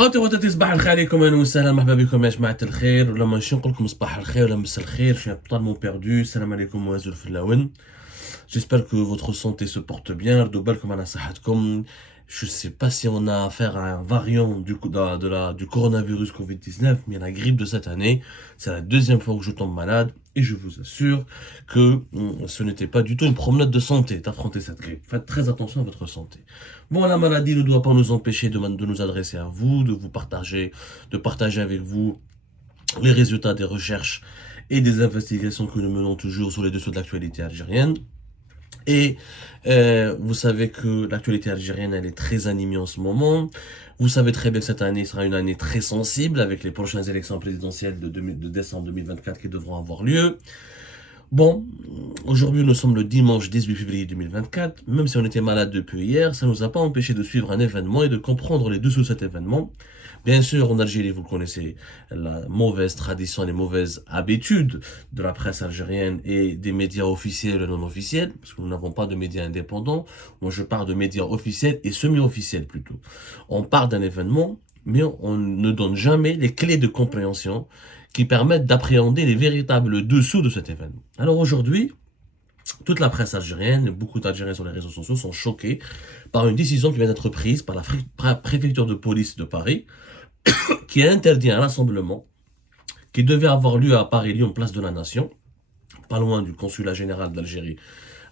خواتي وخواتاتي صباح الخير عليكم اهلا وسهلا مرحبا بكم يا جماعه الخير ولا ماشي نقول لكم صباح الخير ولا مس الخير je suis totalement perdu السلام عليكم وازول في اللون. J'espère que votre santé se porte bien. ردوا بالكم على صحتكم. Je sais pas si on a affaire à un variant du coronavirus Covid-19, mais la grippe de cette année, c'est la deuxième fois que je tombe malade et je vous assure que ce n'était pas du tout une promenade de santé d'affronter cette grippe. Faites très attention à votre santé. Bon, la maladie ne doit pas nous empêcher de nous adresser à vous, de partager avec vous les résultats des recherches et des investigations que nous menons toujours sur les dessous de l'actualité algérienne. Et vous savez que l'actualité algérienne, elle est très animée en ce moment. Vous savez très bien que cette année sera une année très sensible avec les prochaines élections présidentielles de décembre 2024 qui devront avoir lieu. Bon, aujourd'hui nous sommes le dimanche 18 février 2024. Même si on était malade depuis hier, ça ne nous a pas empêché de suivre un événement et de comprendre les dessous de cet événement. Bien sûr, en Algérie, vous connaissez la mauvaise tradition, les mauvaises habitudes de la presse algérienne et des médias officiels et non officiels, parce que nous n'avons pas de médias indépendants. Moi, je parle de médias officiels et semi-officiels plutôt. On parle d'un événement, mais on ne donne jamais les clés de compréhension qui permettent d'appréhender les véritables dessous de cet événement. Alors aujourd'hui, toute la presse algérienne, beaucoup d'Algériens sur les réseaux sociaux sont choqués par une décision qui vient d'être prise par la préfecture de police de Paris, qui a interdit un rassemblement qui devait avoir lieu à Paris-Lyon, place de la Nation, pas loin du consulat général d'Algérie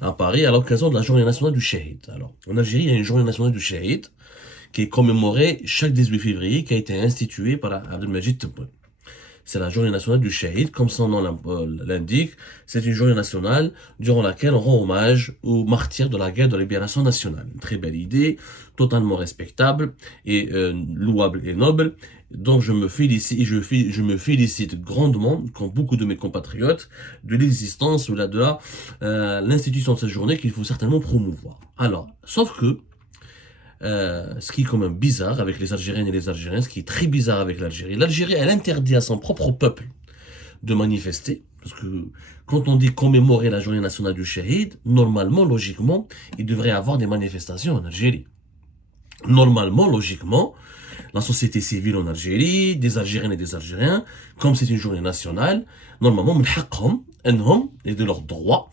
à Paris, à l'occasion de la journée nationale du Shahid. Alors, en Algérie, il y a une journée nationale du Shahid qui est commémorée chaque 18 février, qui a été instituée par Abdelmajid Tebboune. C'est la journée nationale du Shahid, comme son nom l'indique. C'est une journée nationale durant laquelle on rend hommage aux martyrs de la guerre de libération nationale. Une très belle idée, totalement respectable et louable et noble. Donc je me félicite, je me félicite grandement, comme beaucoup de mes compatriotes, de l'existence ou de l'institution de cette journée qu'il faut certainement promouvoir. Alors, sauf que ce qui est quand même bizarre avec les Algériennes et les Algériens, ce qui est très bizarre avec l'Algérie. L'Algérie, elle interdit à son propre peuple de manifester. Parce que quand on dit commémorer la journée nationale du Shahid, normalement, logiquement, il devrait y avoir des manifestations en Algérie. Normalement, logiquement, la société civile en Algérie, des Algériennes et des Algériens, comme c'est une journée nationale, normalement, et de leurs droits,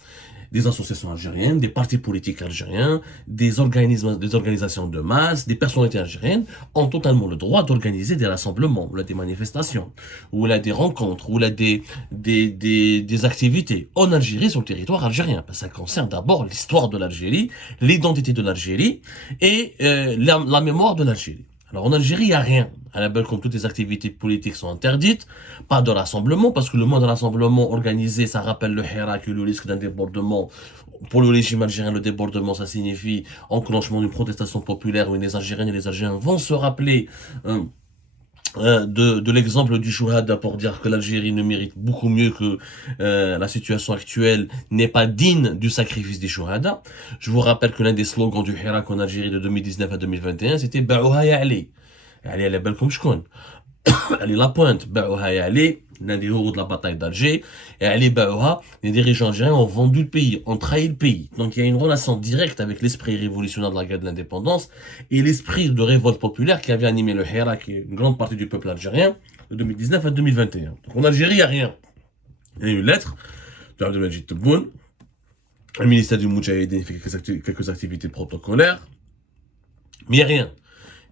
des associations algériennes, des partis politiques algériens, des organisations de masse, des personnalités algériennes ont totalement le droit d'organiser des rassemblements, ou là, des manifestations, ou là, des rencontres, ou là, des activités en Algérie, sur le territoire algérien. Parce que ça concerne d'abord l'histoire de l'Algérie, l'identité de l'Algérie et la mémoire de l'Algérie. Alors en Algérie, il n'y a rien. À la belle, comme toutes les activités politiques sont interdites, pas de rassemblement, parce que le mot de rassemblement organisé, ça rappelle le hirak et le risque d'un débordement. Pour le régime algérien, le débordement, ça signifie enclenchement d'une protestation populaire où les Algériennes et les Algériens vont se rappeler de l'exemple du Chouhada pour dire que l'Algérie ne mérite beaucoup mieux que la situation actuelle n'est pas digne du sacrifice des Chouhada. Je vous rappelle que l'un des slogans du Hirak en Algérie de 2019 à 2021, c'était Ba'ouha ya Ali. Ali, elle est belle comme Shkoun. Elle est la pointe. Ba'ouha ya Ali, l'un des héros de la bataille d'Alger. Et Ali Ba'ouha, les dirigeants algériens ont vendu le pays, ont trahi le pays. Donc il y a une relation directe avec l'esprit révolutionnaire de la guerre de l'indépendance et l'esprit de révolte populaire qui avait animé le Hirak et une grande partie du peuple algérien de 2019 à 2021. Donc en Algérie, il n'y a rien. Il y a une lettre de Abdelmajid Tebboune. Le ministère du Moudjahidine fait quelques activités protocolaires. Mais il n'y a rien.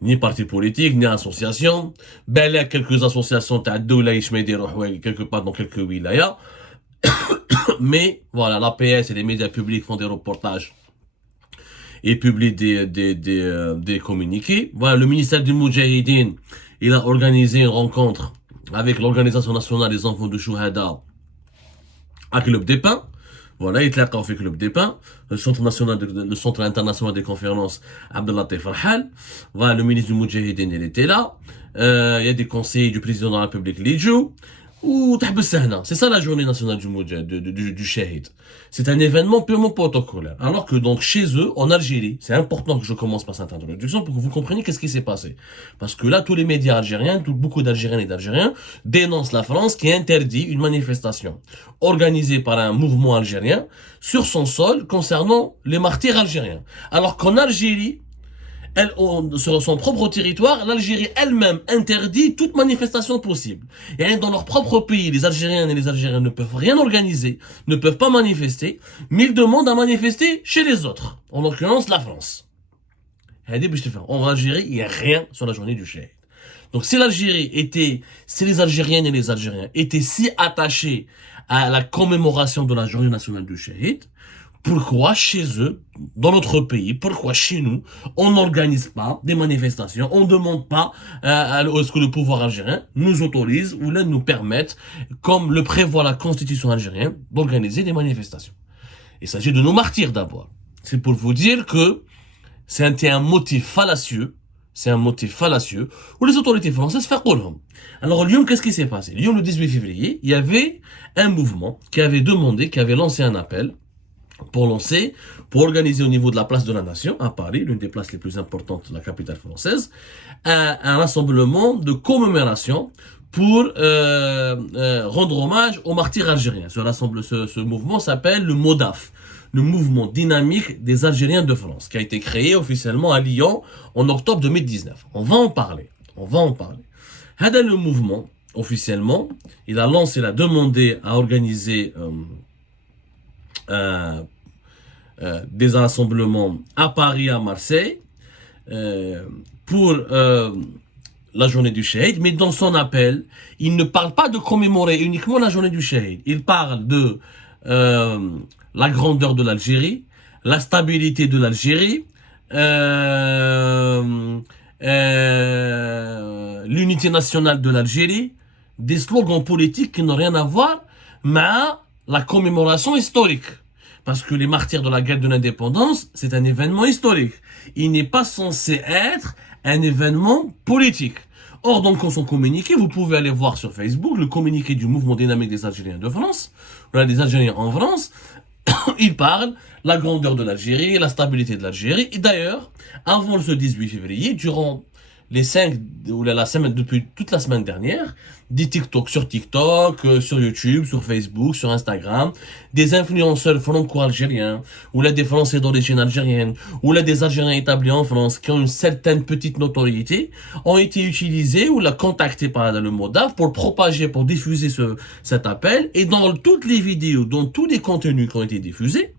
Ni parti politique, ni association. Ben là, quelques associations, quelque part dans quelques wilayas. Mais voilà, l'APS et les médias publics font des reportages et publient des communiqués. Voilà, le ministère du Moudjahidine, il a organisé une rencontre avec l'Organisation nationale des enfants de Chouhada à Club des Pins. Voilà, il est au Club des Pins, le centre international des conférences Abdellatif Farhal. Voilà, le ministre du Moudjahidine, il était là. Il y a des conseillers du président de la République, Lidjou. Ou c'est ça la journée nationale du Shahid. C'est un événement purement protocolaire. Alors que donc chez eux, en Algérie, c'est important que je commence par cette introduction pour que vous compreniez qu'est-ce qui s'est passé. Parce que là, tous les médias algériens, beaucoup d'Algériennes et d'Algériens dénoncent la France qui interdit une manifestation organisée par un mouvement algérien sur son sol concernant les martyrs algériens. Alors qu'en Algérie, sur son propre territoire, l'Algérie elle-même interdit toute manifestation possible. Et dans leur propre pays, les Algériennes et les Algériens ne peuvent rien organiser, ne peuvent pas manifester, mais ils demandent à manifester chez les autres, en l'occurrence la France. En Algérie, il n'y a rien sur la journée du Shahid. Donc si si les Algériennes et les Algériens étaient si attachés à la commémoration de la journée nationale du Shahid, pourquoi chez eux, dans notre pays, pourquoi chez nous, on n'organise pas des manifestations, on ne demande pas à ce que le pouvoir algérien nous autorise ou là nous permette, comme le prévoit la constitution algérienne, d'organiser des manifestations. Il s'agit de nos martyrs d'abord. C'est pour vous dire que c'était un motif fallacieux, où les autorités françaises font quoi. Alors Lyon, qu'est-ce qui s'est passé? Lyon, le 18 février, il y avait un mouvement qui avait lancé un appel pour organiser au niveau de la place de la Nation, à Paris, l'une des places les plus importantes de la capitale française, un rassemblement de commémoration pour rendre hommage aux martyrs algériens. Ce mouvement s'appelle le MODAF, le mouvement dynamique des Algériens de France, qui a été créé officiellement à Lyon en octobre 2019. On va en parler. Hada le mouvement, officiellement, il a demandé à organiser des rassemblements à Paris, à Marseille, pour la journée du Shahid, mais dans son appel, il ne parle pas de commémorer uniquement la journée du Shahid. Il parle de la grandeur de l'Algérie, la stabilité de l'Algérie, l'unité nationale de l'Algérie, des slogans politiques qui n'ont rien à voir, mais la commémoration historique. Parce que les martyrs de la guerre de l'indépendance, c'est un événement historique. Il n'est pas censé être un événement politique. Or, dans son communiqué, vous pouvez aller voir sur Facebook le communiqué du mouvement dynamique des Algériens de France, des Algériens en France. Il parle la grandeur de l'Algérie, la stabilité de l'Algérie. Et d'ailleurs, avant ce 18 février, durant depuis toute la semaine dernière, des TikTok, sur YouTube, sur Facebook, sur Instagram, des influenceurs franco-algériens, ou là des Français d'origine algérienne, ou là des Algériens établis en France qui ont une certaine petite notoriété, ont été utilisés ou là contactés par le MODAF pour propager, pour diffuser cet appel. Et dans toutes les vidéos, dans tous les contenus qui ont été diffusés,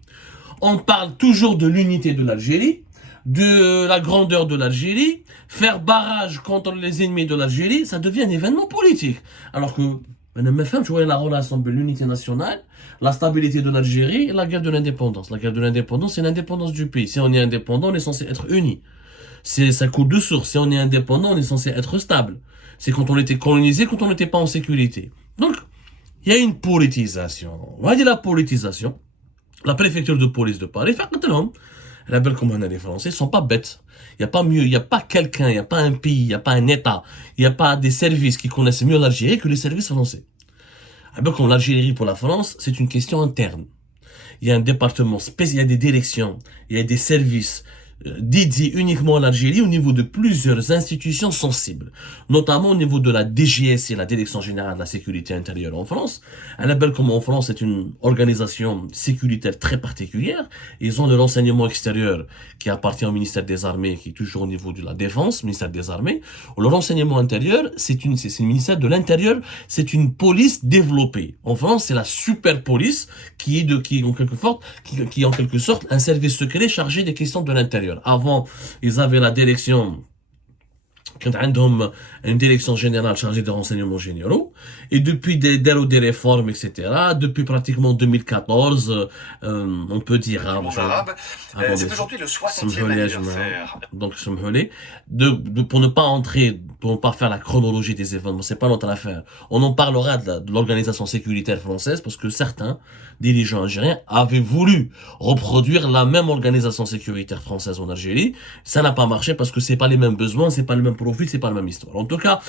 on parle toujours de l'unité de l'Algérie, de la grandeur de l'Algérie, faire barrage contre les ennemis de l'Algérie, ça devient un événement politique. Alors que, tu vois la relation de l'unité nationale, la stabilité de l'Algérie et la guerre de l'indépendance. La guerre de l'indépendance, c'est l'indépendance du pays. Si on est indépendant, on est censé être unis. Ça coule de source. Si on est indépendant, on est censé être stable. C'est quand on était colonisé, quand on n'était pas en sécurité. Donc, il y a une politisation. On va dire la politisation. La préfecture de police de Paris, la belle comme on a les Français, ils sont pas bêtes. Il n'y a pas mieux, il n'y a pas quelqu'un, il n'y a pas un pays, il n'y a pas un État, il n'y a pas des services qui connaissent mieux l'Algérie que les services français. Comme l'Algérie pour la France, c'est une question interne. Il y a un département spécial, il y a des directions, il y a des services dédiés uniquement à l'Algérie au niveau de plusieurs institutions sensibles, notamment au niveau de la DGSI, la Direction Générale de la Sécurité Intérieure en France. Comme en France, c'est une organisation sécuritaire très particulière. Ils ont le renseignement extérieur qui appartient au ministère des Armées, qui est toujours au niveau de la Défense, ministère des Armées. Le renseignement intérieur, c'est le ministère de l'Intérieur, c'est une police développée. En France, c'est la super police qui est en quelque sorte un service secret chargé des questions de l'intérieur. Avant, ils avaient la direction, une direction générale chargée des renseignements généraux, et depuis des réformes, etc., depuis pratiquement 2014, on peut dire, c'est aujourd'hui le 60e anniversaire. Donc, pour ne pas faire la chronologie des événements, c'est pas notre affaire. On en parlera de l'organisation sécuritaire française, parce que certains dirigeants algériens avaient voulu reproduire la même organisation sécuritaire française en Algérie. Ça n'a pas marché parce que c'est pas les mêmes besoins, c'est pas le même profil, c'est pas la même histoire. En tout cas,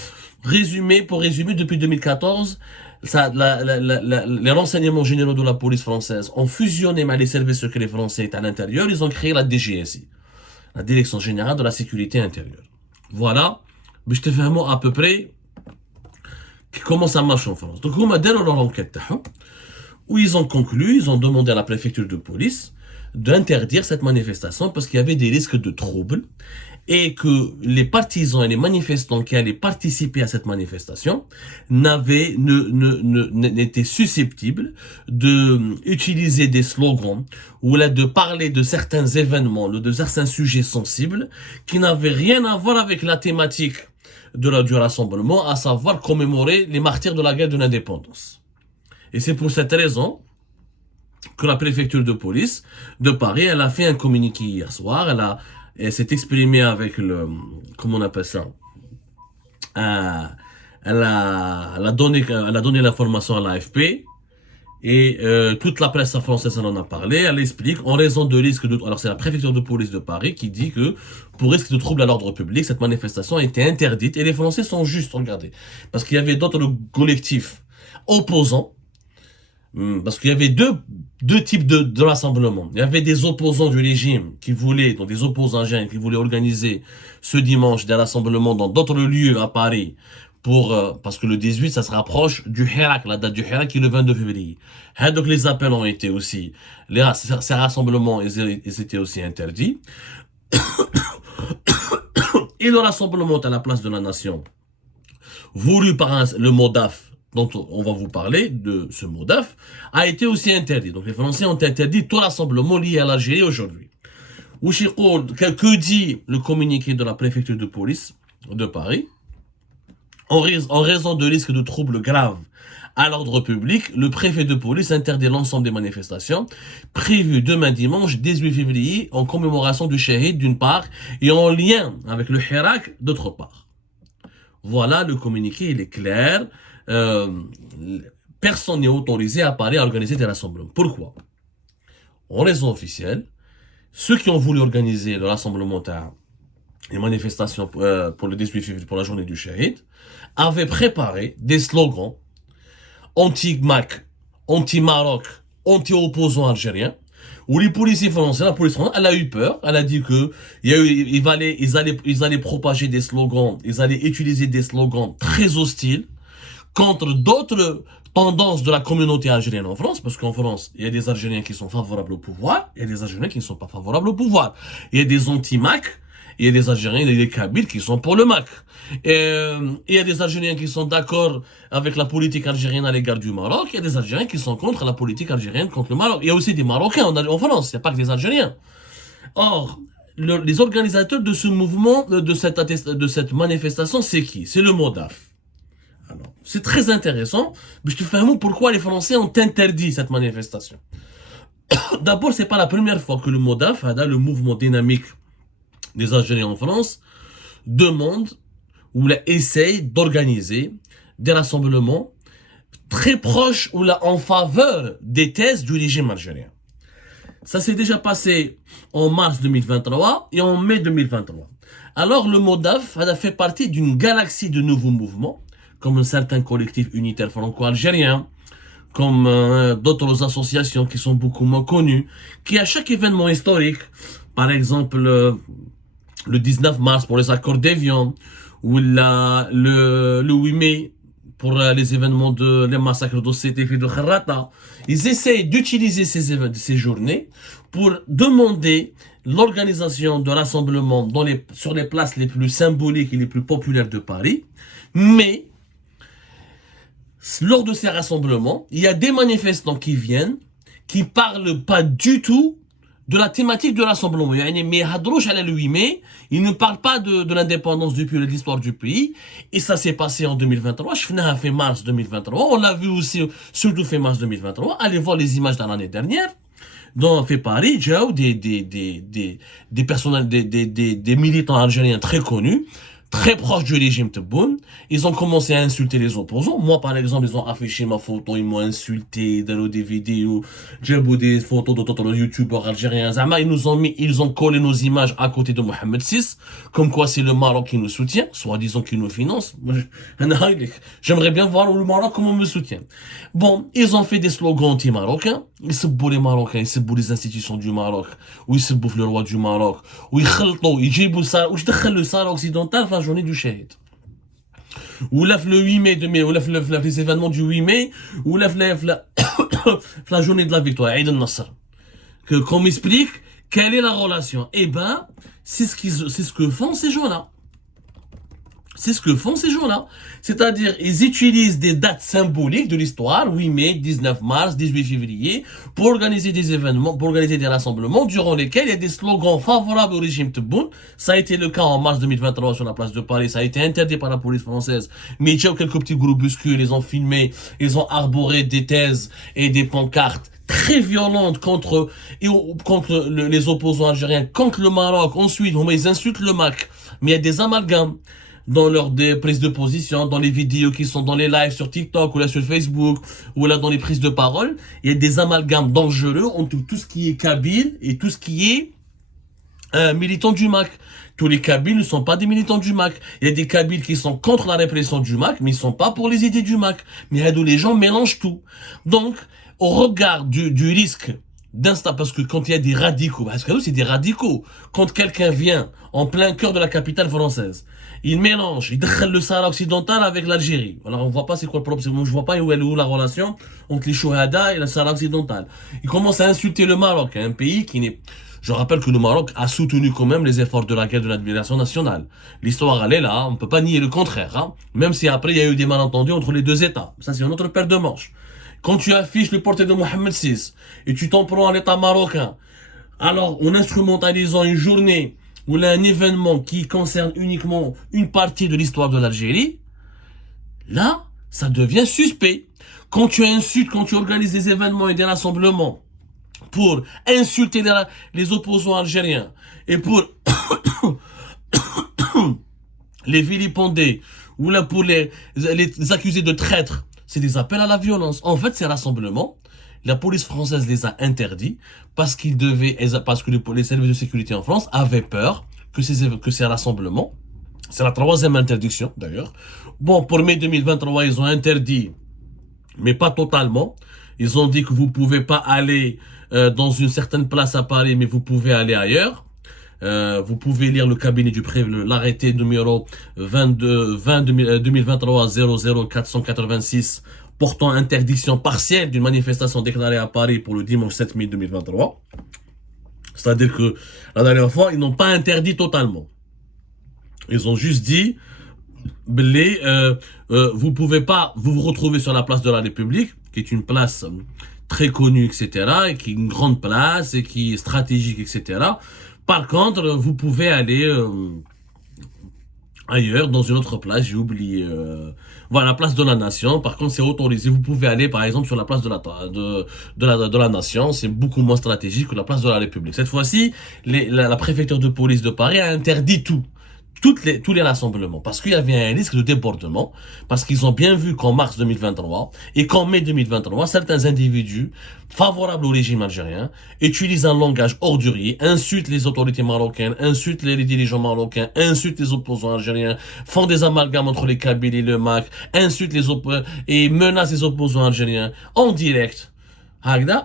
pour résumer, depuis 2014, les renseignements généraux de la police française ont fusionné avec les services secrets français à l'intérieur. Ils ont créé la DGSI, la Direction Générale de la Sécurité Intérieure. Voilà, mais je te fais un mot à peu près comment ça marche en France. Donc, on m'a donné leur enquête, où ils ont conclu, ils ont demandé à la préfecture de police d'interdire cette manifestation parce qu'il y avait des risques de troubles et que les partisans et les manifestants qui allaient participer à cette manifestation n'étaient susceptibles d'utiliser des slogans ou là de parler de certains événements, de certains sujets sensibles qui n'avaient rien à voir avec la thématique du rassemblement, à savoir commémorer les martyrs de la guerre de l'indépendance. Et c'est pour cette raison que la préfecture de police de Paris, elle a fait un communiqué hier soir, elle s'est exprimée avec comment on appelle ça, elle a donné l'information à l'AFP, et toute la presse française en a parlé. Elle explique, en raison de risque de... Alors c'est la préfecture de police de Paris qui dit que, pour risque de trouble à l'ordre public, cette manifestation a été interdite, et les Français sont justes, regardez, parce qu'il y avait d'autres collectifs opposants. Parce qu'il y avait deux types de rassemblements. Il y avait des opposants du régime qui voulaient, donc des opposants algériens qui voulaient organiser ce dimanche des rassemblements dans d'autres lieux à Paris parce que le 18, ça se rapproche du Hirak, la date du Hirak qui est le 22 février. Et donc les appels ont été aussi, ces rassemblements, ils étaient aussi interdits. Et le rassemblement à la place de la nation, voulu par le MODAF, dont on va vous parler de ce MODAF, a été aussi interdit. Donc les Français ont interdit tout rassemblement lié à l'Algérie aujourd'hui. Que dit le communiqué de la préfecture de police de Paris? En raison de risques de troubles graves à l'ordre public, le préfet de police interdit l'ensemble des manifestations prévues demain dimanche 18 février en commémoration du Shahid d'une part et en lien avec le Hirak d'autre part. Voilà, le communiqué, il est clair. Personne n'est autorisé à Paris à organiser des rassemblements. Pourquoi? En raison officielle, ceux qui ont voulu organiser le rassemblement les manifestations pour le 18 février, pour la journée du Shahid, avaient préparé des slogans anti-MAC, anti-Maroc, anti-opposants algériens, où les policiers français, la police française, elle a eu peur, elle a dit que ils allaient propager des slogans, ils allaient utiliser des slogans très hostiles contre d'autres tendances de la communauté algérienne en France, parce qu'en France, il y a des Algériens qui sont favorables au pouvoir, il y a des Algériens qui ne sont pas favorables au pouvoir. Il y a des anti-MAC, il y a des Algériens, il y a des Kabyles qui sont pour le MAC. Et il y a des Algériens qui sont d'accord avec la politique algérienne à l'égard du Maroc, il y a des Algériens qui sont contre la politique algérienne contre le Maroc. Il y a aussi des Marocains en France, il n'y a pas que des Algériens. Or, les organisateurs de ce mouvement, de cette manifestation, c'est qui? C'est le MODAF. Alors, c'est très intéressant, mais je te fais un mot pourquoi les Français ont interdit cette manifestation. D'abord, c'est pas la première fois que le MODAF, le mouvement dynamique des Algériens en France, demande ou essaye d'organiser des rassemblements très proches ou en faveur des thèses du régime algérien. Ça s'est déjà passé en mars 2023 et en mai 2023. Alors, le MODAF a fait partie d'une galaxie de nouveaux mouvements, comme certains collectifs unitaires franco-algériens, comme d'autres associations qui sont beaucoup moins connues, qui à chaque événement historique, par exemple le 19 mars pour les accords d'Évian, ou le 8 mai pour les événements les massacres d'Ossétie et de Kharrata, ils essayent d'utiliser ces journées pour demander l'organisation de rassemblements sur les places les plus symboliques et les plus populaires de Paris, mais lors de ces rassemblements, il y a des manifestants qui viennent, qui parlent pas du tout de la thématique de rassemblement. Mais Hadrouch à le 8 mai, il ne parle pas de l'indépendance du pays, de l'histoire du pays. Et ça s'est passé en 2023. Je finis à fin mars 2023. On l'a vu aussi, surtout fin mars 2023. Allez voir les images de l'année dernière. Dans fait Paris, des personnels, des militants algériens très connus, très proches du régime Tebboune. Ils ont commencé à insulter les opposants. Moi, par exemple, ils ont affiché ma photo, ils m'ont insulté, des vidéos, j'ai des photos d'autres youtubeurs algériens. Ils ont collé nos images à côté de Mohamed VI, comme quoi c'est le Maroc qui nous soutient, soi-disant qui nous finance. J'aimerais bien voir le Maroc comment me soutient. Bon, ils ont fait des slogans anti-marocains. Ils se bouffent les Marocains, ils se bouffent les institutions du Maroc, ou ils se bouffent le roi du Maroc, ou ils khaltou, ils jibou ça, ou je dékhal le Sahara occidental la journée du Shahid. Ou là, le 8 mai, ou là, les événements du 8 mai, ou là, la journée de la victoire, Eid al-Nasr. Qu'on m'explique Quelle est la relation? Eh ben, c'est ce que font ces gens-là. C'est ce que font ces gens-là. C'est-à-dire, ils utilisent des dates symboliques de l'histoire, 8 mai, 19 mars, 18 février, pour organiser des événements, pour organiser des rassemblements, durant lesquels il y a des slogans favorables au régime Tebboune. Ça a été le cas en mars 2023 sur la place de Paris, ça a été interdit par la police française. Mais il y a quelques petits groupuscules, ils ont filmé, ils ont arboré des thèses et des pancartes très violentes contre les opposants algériens, contre le Maroc. Ensuite, ils insultent le MAC. Mais il y a des amalgames dans leurs prises de position, dans les vidéos qui sont dans les lives sur TikTok ou là sur Facebook ou là dans les prises de parole, il y a des amalgames dangereux entre tout ce qui est kabyle et tout ce qui est militant du MAC. Tous les Kabyles ne sont pas des militants du MAC. Il y a des Kabyles qui sont contre la répression du MAC, mais ils sont pas pour les idées du MAC. Mais les gens mélangent tout. Donc, au regard du risque parce que quand il y a des radicaux, parce que nous c'est des radicaux, quand quelqu'un vient en plein cœur de la capitale française, il mélange, il décale le Sahara occidental avec l'Algérie. Alors on voit pas c'est quoi le problème, je vois pas où est la relation entre les Chouhada et le Sahara occidental. Il commence à insulter le Maroc, un pays qui n'est... Je rappelle que le Maroc a soutenu quand même les efforts de la guerre de l'admiration nationale. L'histoire, elle est là, on peut pas nier le contraire, hein. Même si après il y a eu des malentendus entre les deux États. Ça c'est une autre paire de manches. Quand tu affiches le portrait de Mohamed VI et tu t'en prends à l'État marocain, alors en instrumentalisant une journée ou là un événement qui concerne uniquement une partie de l'histoire de l'Algérie, là, ça devient suspect. Quand tu insultes, quand tu organises des événements et des rassemblements pour insulter les opposants algériens et pour les vilipender ou là pour les accuser de traîtres, c'est des appels à la violence. En fait, ces rassemblements, la police française les a interdits parce que les services de sécurité en France avaient peur que ces rassemblements, c'est la 3e interdiction d'ailleurs. Bon, pour mai 2023, ils ont interdit, mais pas totalement. Ils ont dit que vous pouvez pas aller dans une certaine place à Paris, mais vous pouvez aller ailleurs. Vous pouvez lire le cabinet du préfet, l'arrêté numéro 2023 00486 portant interdiction partielle d'une manifestation déclarée à Paris pour le dimanche 7 mai 2023. C'est-à-dire que la dernière fois, ils n'ont pas interdit totalement. Ils ont juste dit, vous pouvez pas vous retrouver sur la place de la République, qui est une place très connue, etc., et qui est une grande place, et qui est stratégique, etc., par contre, vous pouvez aller ailleurs, dans une autre place, j'ai oublié. Voilà, la place de la Nation. Par contre, c'est autorisé. Vous pouvez aller, par exemple, sur la place de la Nation. C'est beaucoup moins stratégique que la place de la République. Cette fois-ci, la préfecture de police de Paris a interdit tous les rassemblements, parce qu'il y avait un risque de débordement, parce qu'ils ont bien vu qu'en mars 2023 et qu'en mai 2023, certains individus favorables au régime algérien utilisent un langage ordurier, insultent les autorités marocaines, insultent les dirigeants marocains, insultent les opposants algériens, font des amalgames entre les Kabyles et le MAC, insultent et menacent les opposants algériens en direct.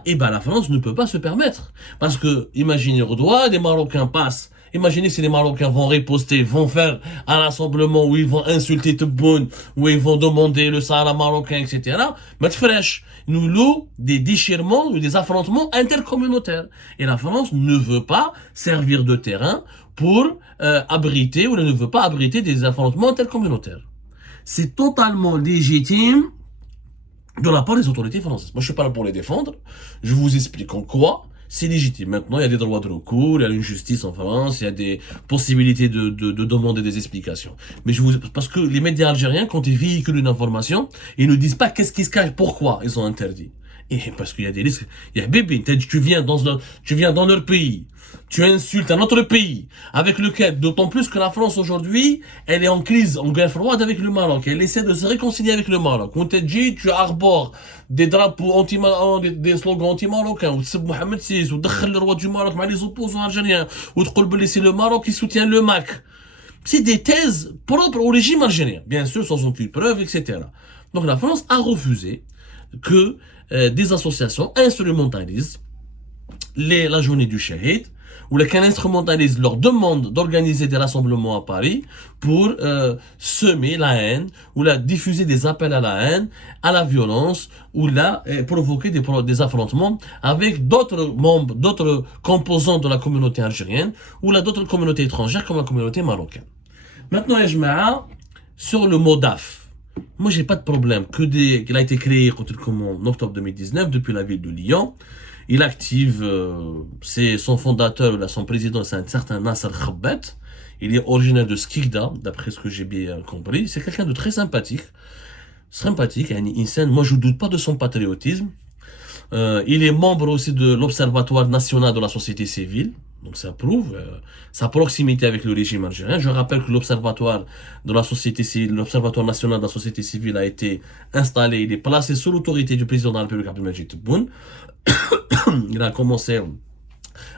Et ben la France ne peut pas se permettre, parce que imaginez au doigt, des Marocains passent. Imaginez si les Marocains vont riposter, vont faire un rassemblement où ils vont insulter Tebboune, où ils vont demander le Sahara marocain, etc. Mais fraîche, nous louons des déchirements ou des affrontements intercommunautaires. Et la France ne veut pas servir de terrain pour abriter, ou elle ne veut pas abriter des affrontements intercommunautaires. C'est totalement légitime de la part des autorités françaises. Moi, je suis pas là pour les défendre. Je vous explique en quoi c'est légitime. Maintenant, il y a des droits de recours, il y a une justice en France, il y a des possibilités de demander des explications. Mais parce que les médias algériens, quand ils véhiculent une information, ils ne disent pas qu'est-ce qui se cache, pourquoi ils ont interdit. Et parce qu'il y a des risques. Il y a bébé, tu viens dans leur pays, tu insultes un autre pays, avec lequel, d'autant plus que la France aujourd'hui, elle est en crise, en guerre froide avec le Maroc. Elle essaie de se réconcilier avec le Maroc. On te dit, tu arbores des drapeaux des slogans anti-marocains, ou tu sais Mohamed VI, ou le roi du Maroc, mais les opposants algériens, ou tu c'est le Maroc qui soutient le MAC. C'est des thèses propres au régime algérien, bien sûr, sans aucune preuve, etc. Donc la France a refusé que des associations instrumentalisent la journée du Shahid ou lesquels instrumentalisent leur demande d'organiser des rassemblements à Paris pour semer la haine, ou diffuser des appels à la haine, à la violence, ou provoquer des affrontements avec d'autres membres, d'autres composants de la communauté algérienne, ou d'autres communautés étrangères comme la communauté marocaine. Maintenant, Ejma'a, sur le MODAF. Moi, j'ai pas de problème. Il a été créé en octobre 2019 depuis la ville de Lyon. Il active, c'est son fondateur, son président, c'est un certain Nasser Khabat. Il est originaire de Skikda, d'après ce que j'ai bien compris. C'est quelqu'un de très sympathique. Moi, je ne doute pas de son patriotisme. Il est membre aussi de l'Observatoire national de la société civile. Donc ça prouve sa proximité avec le régime algérien. Je rappelle que l'Observatoire national de la société civile a été installé, il est placé sous l'autorité du président de la République Abdelmadjid Tebboune. Il a commencé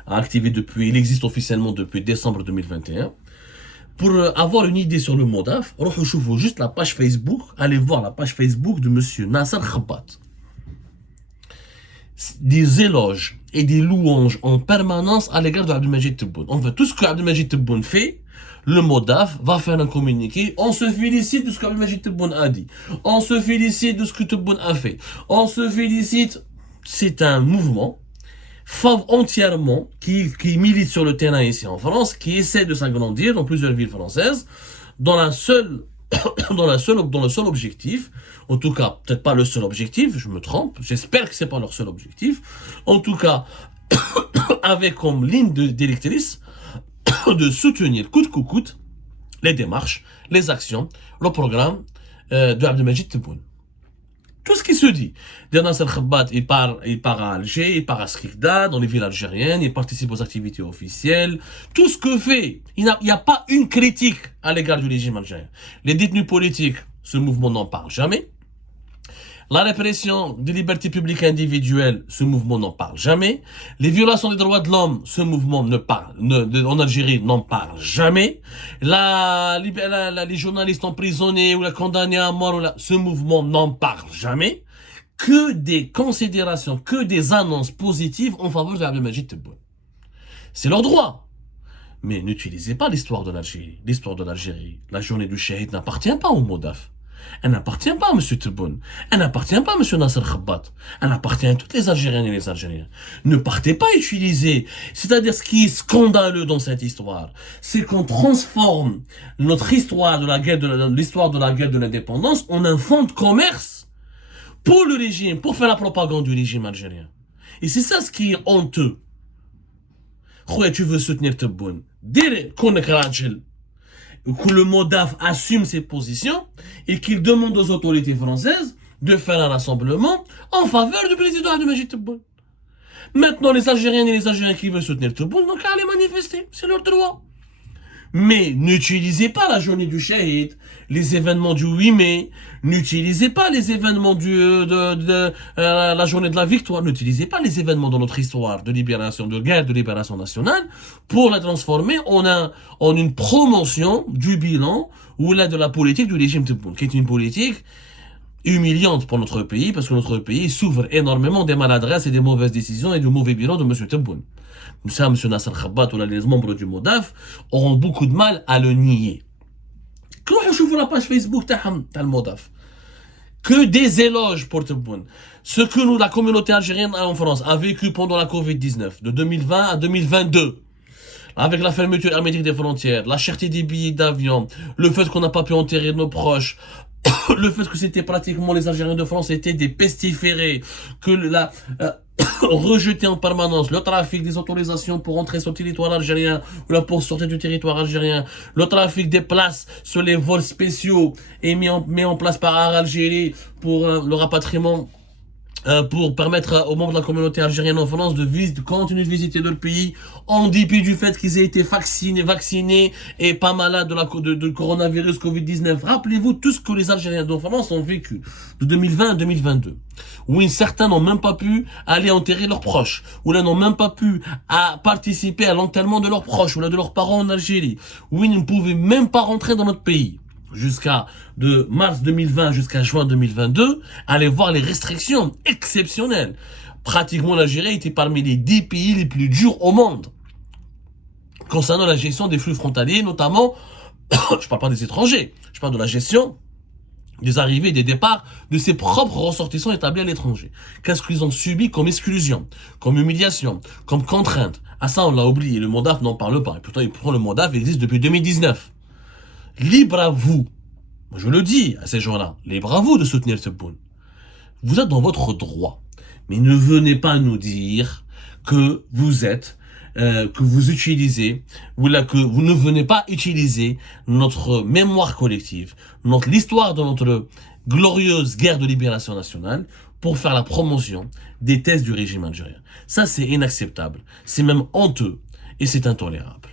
à activer il existe officiellement depuis décembre 2021. Pour avoir une idée sur le MODAF, juste la page Facebook, allez voir la page Facebook de monsieur Nasser Khabat. Des éloges et des louanges en permanence à l'égard de Abdelmadjid Tebboune. En fait, tout ce que Abdelmadjid Tebboune fait, le MODAF va faire un communiqué. On se félicite de ce qu'Abdelmadjid Tebboune a dit. On se félicite de ce que Tebboune a fait. On se félicite. C'est un mouvement entièrement qui milite sur le terrain ici en France, qui essaie de s'agrandir dans plusieurs villes françaises, dans le seul objectif, en tout cas, peut-être pas le seul objectif, je me trompe, j'espère que c'est pas leur seul objectif, en tout cas, avec comme ligne directrice de soutenir coûte que coûte les démarches, les actions, le programme de Abdelmadjid Tebboune. Tout ce qui se dit. Nasser Khabat, il part à Alger, il part à Skikda, dans les villes algériennes, il participe aux activités officielles. Tout ce que fait, il n'y a pas une critique à l'égard du régime algérien. Les détenus politiques, ce mouvement n'en parle jamais. La répression des libertés publiques individuelles, ce mouvement n'en parle jamais. Les violations des droits de l'homme, ce mouvement en Algérie n'en parle jamais. Les journalistes emprisonnés ou condamnés à mort, ce mouvement n'en parle jamais. Que des considérations, que des annonces positives en faveur de Abdelmadjid Tebboune. C'est leur droit. Mais n'utilisez pas l'histoire de l'Algérie. L'histoire de l'Algérie, la journée du Shahid n'appartient pas au MODAF. Elle n'appartient pas à M. Tebboune. Elle n'appartient pas à M. Nasser Khabat. Elle appartient à toutes les Algériennes et les Algériens. Ne partez pas utiliser. C'est-à-dire, ce qui est scandaleux dans cette histoire, c'est qu'on transforme notre histoire l'histoire de la guerre de l'indépendance en un fonds de commerce pour le régime, pour faire la propagande du régime algérien. Et c'est ça ce qui est honteux. Khoya, tu veux soutenir Tebboune. Dire qu'on est rajel. Que le MODAF assume ses positions et qu'il demande aux autorités françaises de faire un rassemblement en faveur du président Abdelmadjid Tebboune. Maintenant, les Algériennes et les Algériens qui veulent soutenir Tebboune n'ont qu'à aller manifester, c'est leur droit. Mais n'utilisez pas la journée du Shahid, les événements du 8 mai, n'utilisez pas les événements la journée de la victoire, n'utilisez pas les événements de notre histoire de libération, de guerre de libération nationale pour la transformer en une promotion du bilan ou de la politique du régime Tebboune, qui est une politique humiliante pour notre pays, parce que notre pays souffre énormément des maladresses et des mauvaises décisions et du mauvais bilan de M. Tebboune. Ça, M. Nasser Khabat ou les membres du MODAF auront beaucoup de mal à le nier. Quand je vois la page Facebook de MODAF, que des éloges pour Tebboune. Ce que la communauté algérienne en France a vécu pendant la Covid-19, de 2020 à 2022, avec la fermeture hermétique des frontières, la cherté des billets d'avion, le fait qu'on n'a pas pu enterrer nos proches, le fait que c'était pratiquement les Algériens de France étaient des pestiférés, que rejeter en permanence le trafic des autorisations pour entrer sur le territoire algérien ou pour sortir du territoire algérien, le trafic des places sur les vols spéciaux et mis en place par Air Algérie pour le rapatriement, pour permettre aux membres de la communauté algérienne en France de continuer de visiter leur pays en dépit du fait qu'ils aient été vaccinés et pas malades de coronavirus Covid-19. Rappelez-vous tout ce que les Algériens de France ont vécu de 2020 à 2022. Où certains n'ont même pas pu aller enterrer leurs proches, où là n'ont même pas pu participer à l'enterrement de leurs proches, ou là de leurs parents en Algérie, où ils ne pouvaient même pas rentrer dans notre pays. De mars 2020 jusqu'à juin 2022, allez voir les restrictions exceptionnelles. Pratiquement l'Algérie était parmi les 10 pays les plus durs au monde. concernant la gestion des flux frontaliers, notamment, je parle pas des étrangers, je parle de la gestion des arrivées et des départs de ses propres ressortissants établis à l'étranger. Qu'est-ce qu'ils ont subi comme exclusion, comme humiliation, comme contrainte? Ah ça, on l'a oublié, le MODAF n'en parle pas. Et pourtant le MODAF existe depuis 2019. Libre à vous, je le dis à ces gens-là, libre à vous de soutenir ce Tebboune. Vous êtes dans votre droit. Mais ne venez pas nous dire que vous êtes, que vous utilisez, ou là que vous ne venez pas utiliser notre mémoire collective, l'histoire de notre glorieuse guerre de libération nationale pour faire la promotion des thèses du régime algérien. Ça, c'est inacceptable. C'est même honteux et c'est intolérable.